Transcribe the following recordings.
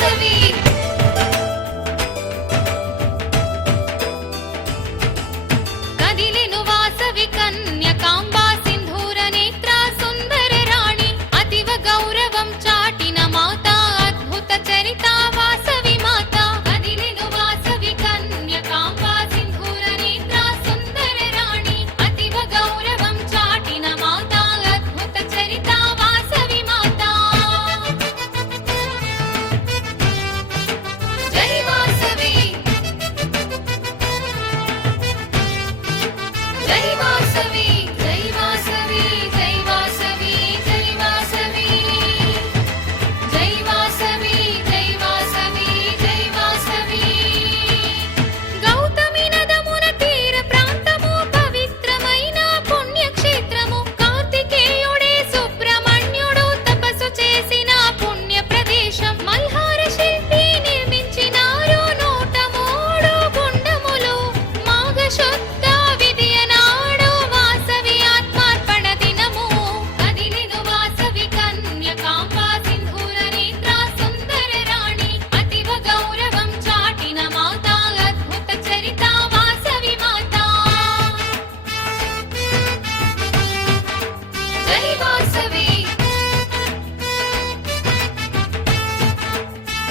వాసవి కదిలెను వాసవి కన్యకాంబా సింధూర నేత్ర సుందర రాణి అతివ గౌరవం చాటిన మాత అద్భుత చరిత వాసవి మాత కదిలెను వాసవి కన్యకాంబా సింధూర నేత్ర సుందర రాణి అతివ గౌరవం చాటిన మాత అద్భుత చరిత వాసవి మాత జై వాసవి జై వాసవి జై వాసవి జై వాసవి జై వాసవి జై వాసవి జై వాసవి జై వాసవి గౌతమి నదమున తీర ప్రాంతము పవిత్రమైన పుణ్యక్షేత్రము కార్తికేయుడే సుబ్రహ్మణ్యుడు తపస్సు చేసిన పుణ్య ప్రదేశం మల్హార శిల్పి నిర్మించినారు 103 గుండములు మాఘ శుద్ధ విధియ నాడు వాసవి ఆత్మార్పణ దినము కదిలెను వాసవి కన్యకాంబా సింధూర నేత్ర సుందర రాణి అతివ గౌరవం చాటిన మాత అద్భుత చరిత వాసవి మాత జై వాసవి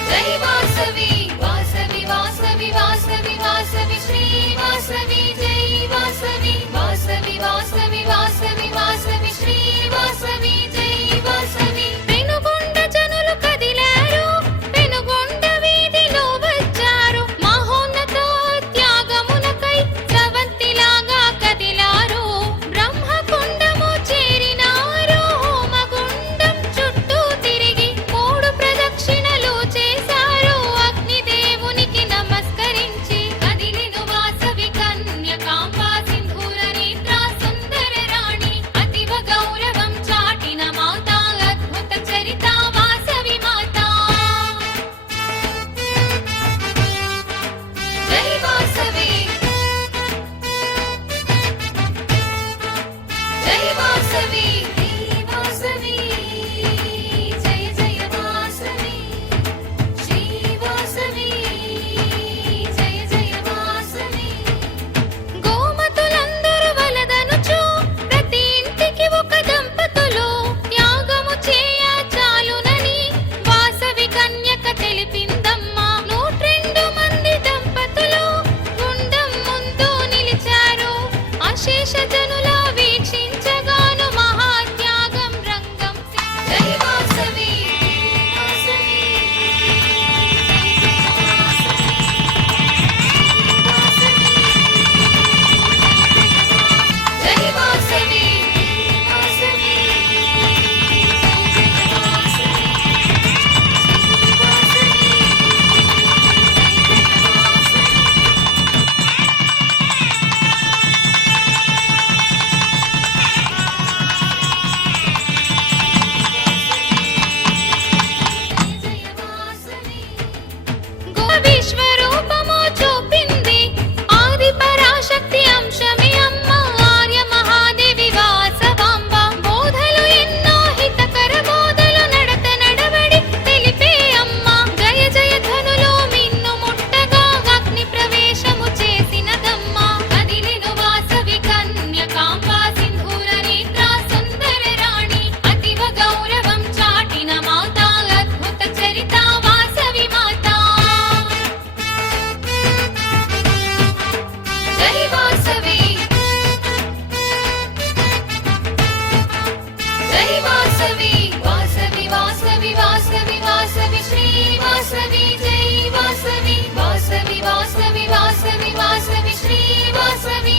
జై వాసవి వాసవి వాసవి వాసవి వాసవి శ్రీ వాసవి జై వాసవి వాసవి వాసవి వాసవి వాసవి శ్రీ వాసవి జై వాసవి పెనుగొండ జనులు కదిలారు పెనుగొండ వీధిలో వచ్చారు మహోన్నత త్యాగమునకై స్రవంతిలాగా కదిలారు బ్రహ్మకుండము చేరినారు హోమగుండం చుట్టూ తిరిగి 3 ప్రదక్షిణలు చేశారు అగ్నిదేవునికి నమస్కరించి కదిలెను వాసవి కన్యకాంబా సింధూర నేత్ర సుందర రాణి అతివ గౌరవం చాటిన మాత అద్భుత చరిత వాసవి మాత జై వాసవి జై వాసవి వాసవి జయ జయ వాసవి శ్రీ వాసవి జయ జయ వాసవి గోమతులందరూ వలదనుచు ప్రతి ఇంటికి ఒక దంపతులు త్యాగము చేయ చాలునని వాసవి కన్యక తెలిపిందమ్మా 102 మంది దంపతులు గుండం ముందు నిలిచారు అశేష జనుల వీక్షించగాను మహాత్యాగం రంగం జై వాసవి జై వాసవి విశ్వరూపము చూపింది ఆది పరాశక్తి అంశమే అమ్మ ఆర్య మహాదేవి వాసవాంబ బోధలు ఎన్నో హితకర బోధలు నడత నడవడి తెలిపే అమ్మ జయ జయ ధనులు మిన్ను ముట్టగా అగ్ని ప్రవేశము చేసినదమ్మ కదిలెను వాసవి కన్యకాంబా సింధూర నేత్ర సుందర రాణి అతివ గౌరవం చాటిన మాత అద్భుత చరిత వాసవి మాత జై వాసవి జై వాసవి వాసవి వాసవి వాసవి వాసవి శ్రీ వాసవి జై వాసవి వాసవి వాసవి వాసవి వాసవి శ్రీ వాసవి